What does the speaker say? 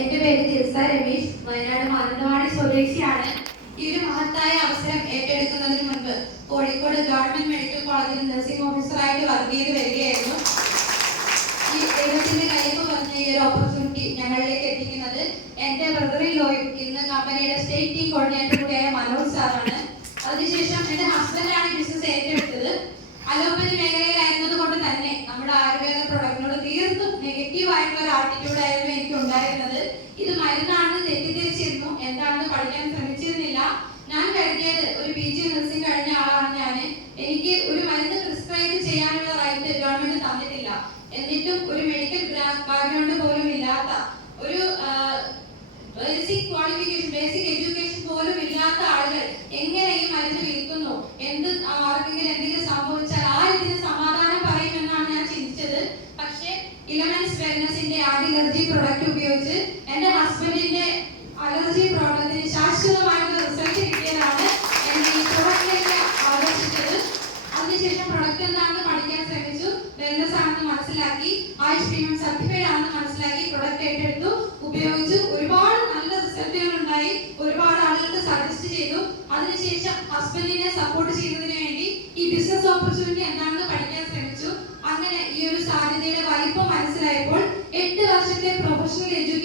എന്റെ പേര് തിരുസ രമേശ്, വയനാട് മാനന്തവാടി സ്വദേശിയാണ്. ഈ ഒരു മഹത്തായ അവസരം ഏറ്റെടുക്കുന്നതിന് മുൻപ് കോഴിക്കോട് ഗവൺമെന്റ് മെഡിക്കൽ കോളേജിൽ നഴ്സിംഗ് ഓഫീസറായിട്ട് വർക്ക് ചെയ്ത് വരികയായിരുന്നു. ഈ ദൈവത്തിന്റെ കയ്യൊപ്പ് പറഞ്ഞ ഈ ഒരു ഓപ്പർച്യൂണിറ്റി ഞങ്ങളിലേക്ക് എത്തിക്കുന്നത് എന്റെ ബ്രദറിൻ ലോയും ഇന്ന് കമ്പനിയുടെ സ്റ്റേറ്റ് ടീം കോർഡിനേറ്റർ കൂടിയായ മനോജ് സാറാണ്. അതിനുശേഷം എന്റെ ഹസ്ബൻഡാണ് ബിസിനസ് ഏറ്റെടുത്തത്. അലോപ്പതി മേഖലയിലായിരുന്നത് കൊണ്ട് തന്നെ നമ്മുടെ ആയുർവേദ പ്രൊഡക്റ്റിനോട് തീർത്തും നെഗറ്റീവ് ആയിട്ടുള്ള ഒരു ആറ്റിറ്റ്യൂഡ് ആയിരുന്നു എനിക്ക് ഉണ്ടായിരുന്നത്. ഇത് മരുന്നാണെന്ന് തെറ്റിദ്ധരിച്ചിരുന്നു, എന്താണെന്ന് പഠിക്കാൻ ശ്രമിച്ചിരുന്നില്ല. ഞാൻ കരുതിയത് ഒരു PG നഴ്സിംഗ് കഴിഞ്ഞ ആളാണ് ഞാൻ, എനിക്ക് ഒരു മരുന്ന് പ്രിസ്ക്രൈബ് ചെയ്യാനുള്ള റൈറ്റ് ഗവൺമെന്റ് തന്നിട്ടില്ല. എന്നിട്ടും ഒരു മെഡിക്കൽ ബാക്ക്ഗ്രൗണ്ട് പോലും ഇല്ലാത്ത, ഒരു ബേസിക് ക്വാളിഫിക്കേഷൻ, ബേസിക് എഡ്യൂക്കേഷൻ പോലും ഇല്ലാത്ത ആളുകൾ എങ്ങനെ ഈ മരുന്ന് വിൽക്കുന്നു, ആർക്കെങ്കിലും എന്തെങ്കിലും സംഭവിച്ചാൽ ആരിതിന് സമാധാനം പറയുമെന്നാണ് ഞാൻ ചിന്തിച്ചത്. പക്ഷേ ഇലമെന്റ്സ് വെൽനസിന്റെ ആന്റി-അലർജി പ്രൊഡക്റ്റ് ഉപയോഗിച്ച് എന്റെ ഹസ്ബൻഡിന്റെ അലർജി പ്രോബ്ലത്തിന് ശാശ്വതമായിട്ടുള്ള റിസൾട്ട് കിട്ടിയതാണ് എന്നെ ഈ പ്രൊഡക്റ്റിലേക്ക് ആകർഷിച്ചത്. അതിനുശേഷം പ്രൊഡക്റ്റ് എന്താണെന്ന് പഠിക്കാൻ ശ്രമിച്ചു, വെൽനസ് ആണെന്ന് മനസ്സിലാക്കി, ആയുഷ് പ്രീമിയം സർട്ടിഫൈഡ് ആണെന്ന് മനസ്സിലാക്കി, പ്രൊഡക്റ്റ് ഏറ്റെടുത്തു, ഉപയോഗിച്ചു. ഒരുപാട് നല്ല റിസൾട്ടുകൾ ഉണ്ടായി, ഒരുപാട് ആളുകൾക്ക് സജസ്റ്റ് ചെയ്തു. അതിനുശേഷം ഹസ്ബൻഡിനെ സപ്പോർട്ട് ചെയ്യുന്നതിന് വേണ്ടി ഈ ബിസിനസ് ഓപ്പർച്യൂണിറ്റി എന്താണെന്ന് പഠിക്കാൻ ശ്രമിച്ചു. അങ്ങനെ ഈ ഒരു സാധ്യതയുടെ വലിപ്പം മനസ്സിലായപ്പോൾ 8 വർഷത്തെ